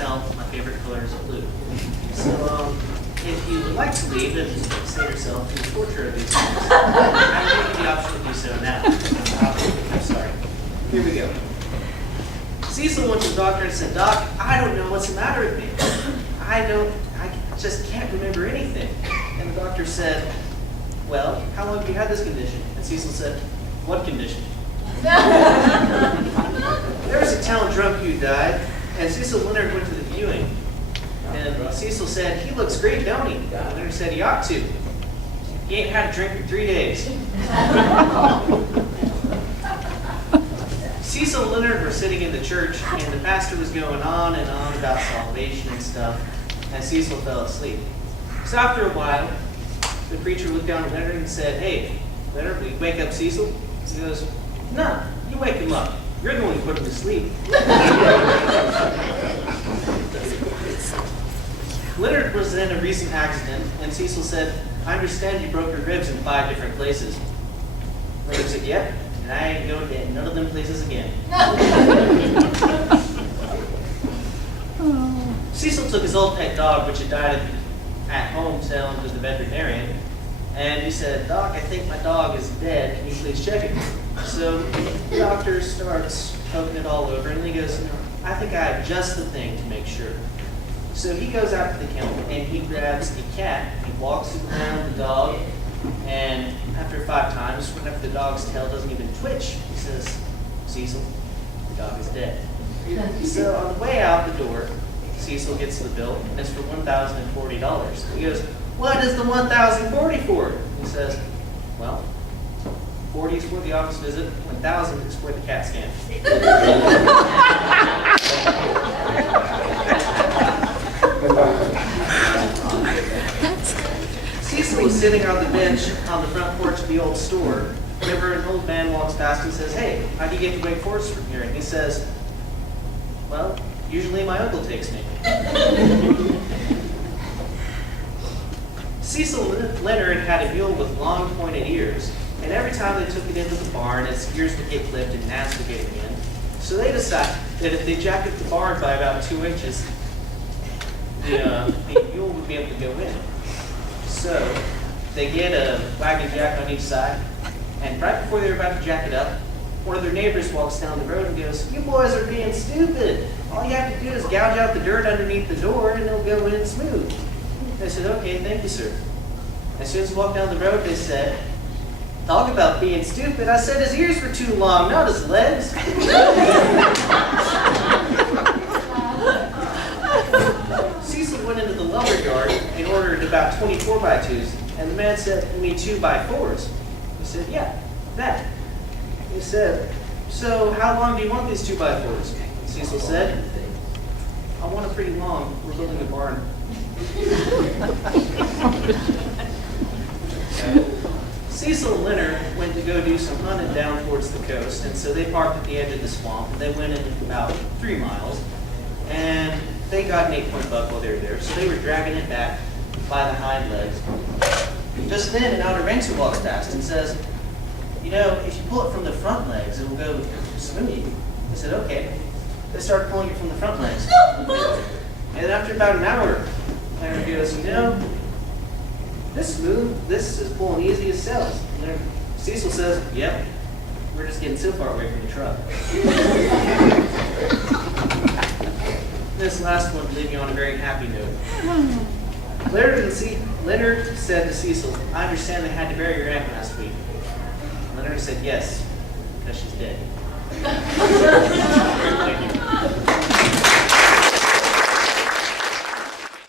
tell, my favorite color is blue. So, if you would like to leave and save yourself from the torture of these things, I will give you the option to do so now. I'm sorry. Here we go. Cecil went to the doctor and said, "Doc, I don't know what's the matter with me. I just can't remember anything." And the doctor said, "Well, how long have you had this condition?" And Cecil said, "What condition?" There was a town drunk who died, and Cecil Leonard went to the viewing. And Cecil said, "He looks great, don't he?" And Leonard said, "He ought to. He ain't had a drink in 3 days." Cecil and Leonard were sitting in the church, and the pastor was going on and on about salvation and stuff, and Cecil fell asleep. So after a while, the preacher looked down at Leonard and said, "Hey, Leonard, will you wake up Cecil?" He goes, "No, you wake him up. You're the one who put him to sleep." Leonard was in a recent accident, and Cecil said, "I understand you broke your ribs in 5 different places." Leonard said, "Yep, and I ain't going to none of them places again." Cecil took his old pet dog, which had died at home, to the veterinarian, and he said, "Doc, I think my dog is dead. Can you please check it?" So the doctor starts poking it all over, and he goes, "I think I have just the thing to make sure." So he goes out to the kennel, and he grabs a cat. He walks around the dog, and after 5 times, whenever the dog's tail doesn't even twitch, he says, "Cecil, the dog is dead." So on the way out the door, Cecil gets the bill, and it's for $1,040. He goes, "What is the $1,040 for?" He says, "Well, 40 is for the office visit, 1,000 is for the CAT scan." Cecil was sitting on the bench on the front porch of the old store whenever an old man walks past and says, "Hey, how do you get to Wake Forest from here?" And he says, "Well, usually my uncle takes me." Cecil Leonard had a mule with long pointed ears, and every time they took it into the barn, its ears would get clipped and gnats would get in. So they decided that if they jacked up the barn by about 2 inches, the mule would be able to go in. So they get a wagon jack on each side, and right before they're about to jack it up, one of their neighbors walks down the road and goes, "You boys are being stupid. All you have to do is gouge out the dirt underneath the door and it'll go in smooth." They said, "Okay, thank you, sir." As soon as they walked down the road, they said, "Talk about being stupid. I said his ears were too long, not his legs." Cecil went into the lumber yard and ordered about 20 4x2s, and the man said, "You mean 2x4s?" He said, "Yeah, that." He said, "So how long do you want these 2x4s?" Cecil said, "I want it pretty long. We're building a barn." Cecil and Leonard went to go do some hunting down towards the coast, and so they parked at the edge of the swamp, and they went in about 3 miles, and they got an 8-point buck while they were there, so they were dragging it back by the hind legs. Just then, an outer rancher walks past and says, "You know, if you pull it from the front legs, it'll go smooth." I said, "Okay." They started pulling it from the front legs. And after about an hour, Leonard goes, "You know, this is pulling easy as cells." And Cecil says, "Yep, we're just getting so far away from the truck." This last one will leave you on a very happy note. Leonard said to Cecil, "I understand they had to bury your aunt last week." Leonard said, "Yes, because she's dead." Thank you.